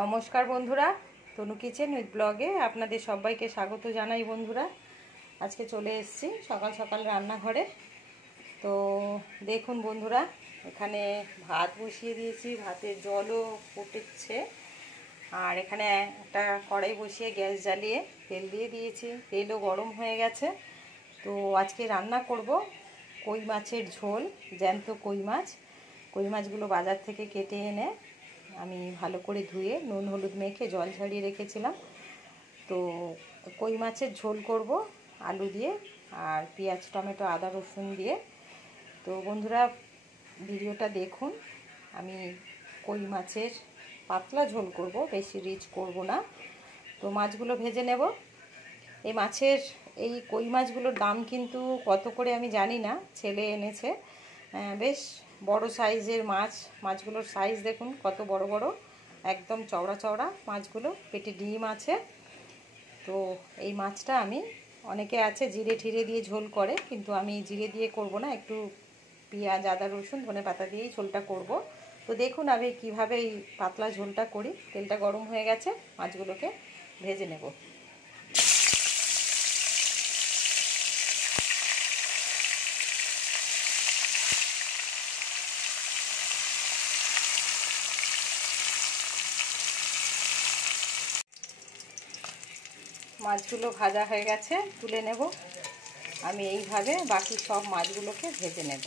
নমস্কার বন্ধুরা, তনু kitchen with ব্লগে আপনাদের সবাইকে স্বাগত জানাই। বন্ধুরা, আজকে চলে এসেছি সকাল সকাল রান্নাঘরে। তো দেখুন বন্ধুরা, এখানে ভাত বসিয়ে দিয়েছি, ভাতের জলও ফুটেছে। আর এখানে একটা কড়াই বসিয়ে গ্যাস জ্বালিয়ে তেল দিয়ে দিয়েছি, তেলও গরম হয়ে গেছে। তো আজকে রান্না করব কই মাছের ঝোল, জ্যান্ত কই মাছ। কই মাছগুলো বাজার থেকে কেটে এনে আমি ভালো করে ধুয়ে নুন হলুদ মেখে জল ঝরিয়ে রেখেছিলাম। তো কই মাছের ঝোল করব আলু দিয়ে আর পেঁয়াজ টমেটো আদা রসুন দিয়ে। তো বন্ধুরা, ভিডিওটা দেখুন। আমি কই মাছের পাতলা ঝোল করব, বেশি রিচ করব না। তো মাছগুলো ভেজে নেব। এই কই মাছগুলোর দাম কিন্তু কত করে আমি জানি না, ছেলে এনেছে। বেশ বড় সাইজের মাছগুলোর সাইজ দেখুন কত বড় বড়, একদম চওড়া চওড়া মাছগুলো, পেটে ডিম আছে। তো এই মাছটা আমি, অনেকে আছে জিরে ঠিরে দিয়ে ঝোল করে, কিন্তু আমি জিরে দিয়ে করব না, একটু পেঁয়াজ আদা রসুন ধনে পাতা দিয়েই ঝোলটা করব। তো দেখুন আমি কিভাবে এই পাতলা ঝোলটা করি। তেলটা গরম হয়ে গেছে, মাছগুলোকে ভেজে নেব। মাছগুলো ভাজা হয়ে গেছে, তুলে নেব। আমি এইভাবে বাকি সব মাছগুলোকে ভেজে নেব।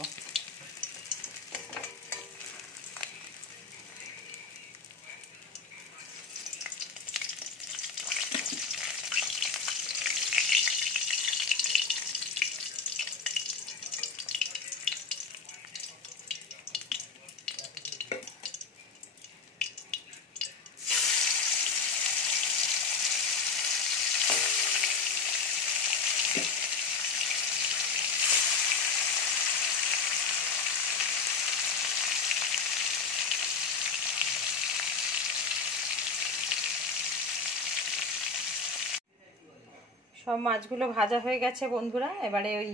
সব মাছগুলো ভাজা হয়ে গেছে বন্ধুরা। এবারে ওই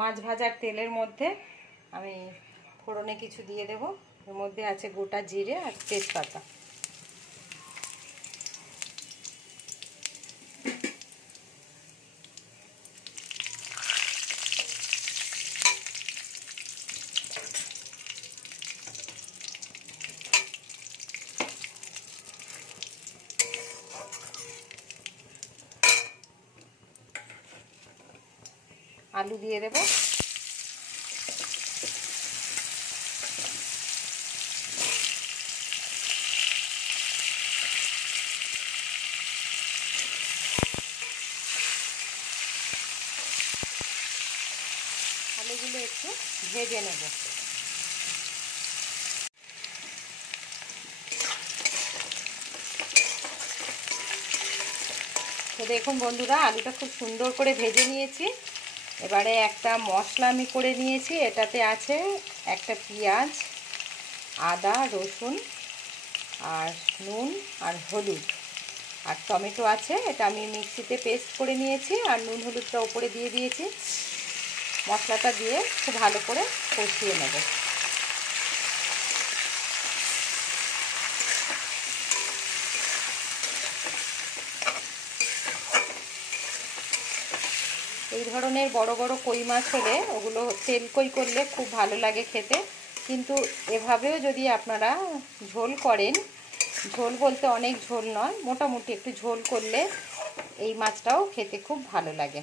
মাছ ভাজার তেলের মধ্যে আমি ফোড়নে কিছু দিয়ে দেব। এর মধ্যে আছে গোটা জিরে আর তেজপাতা। আলু দিয়ে দেব। আলুগুলো একটু ভেজে নেব। তো দেখুন বন্ধুরা, আলুটা খুব সুন্দর করে ভেজে নিয়েছি। এবারে একটা মশলা আমি করে নিয়েছি। এটাতে আছে একটা পেঁয়াজ, আদা রসুন আর নুন আর হলুদ আর টমেটো আছে, এটা আমি মিক্সিতে পেস্ট করে নিয়েছি। আর নুন হলুদটা ওপরে দিয়ে দিয়েছি। মশলাটা দিয়ে খুব ভালো করে কষিয়ে নেব। এই ধরনের বড় বড় কই মাছ হলে ওগুলো তেল কই করলে খুব ভালো লাগে খেতে। কিন্তু এভাবেও যদি আপনারা ঝোল করেন, ঝোল বলতে অনেক ঝোল নয়, মোটামুটি একটু ঝোল করলে এই মাছটাও খেতে খুব ভালো লাগে।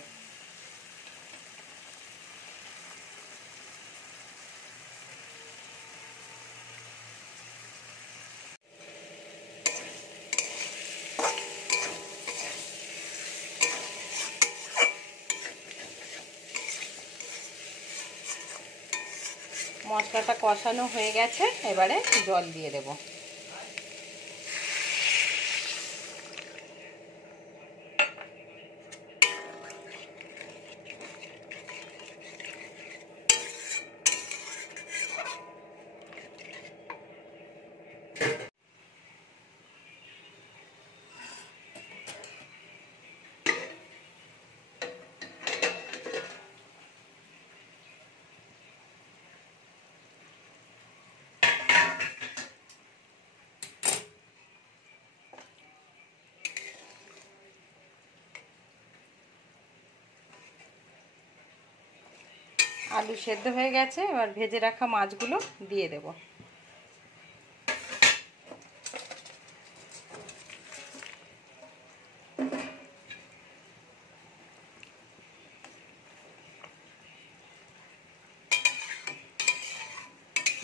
মশলাটা কষানো হয়ে গেছে, এবারে জল দিয়ে দেব। আলু সেদ্ধ হয়ে গেছে, এবার ভেজে রাখা মাছগুলো দিয়ে দেব।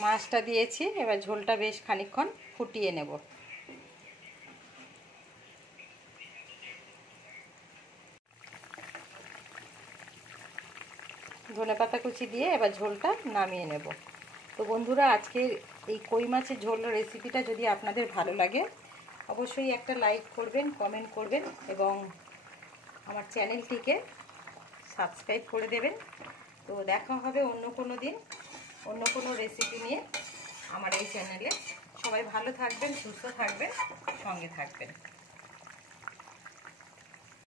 মাছটা দিয়েছি, এবার ঝোলটা বেশ খানিকক্ষণ ফুটিয়ে নেব। ধনেপাতা কুচি দিয়ে এবার ঝোলটা নামিয়ে নেব। তো বন্ধুরা, আজকে এই কই মাছের ঝোল রেসিপিটা যদি আপনাদের ভালো লাগে অবশ্যই একটা লাইক করবেন, কমেন্ট করবেন এবং আমার চ্যানেলটিকে সাবস্ক্রাইব করে দেবেন। তো দেখা হবে অন্য কোনো দিন অন্য কোনো রেসিপি নিয়ে আমার এই চ্যানেলে। সবাই ভালো থাকবেন, সুস্থ থাকবেন, সঙ্গে থাকবেন।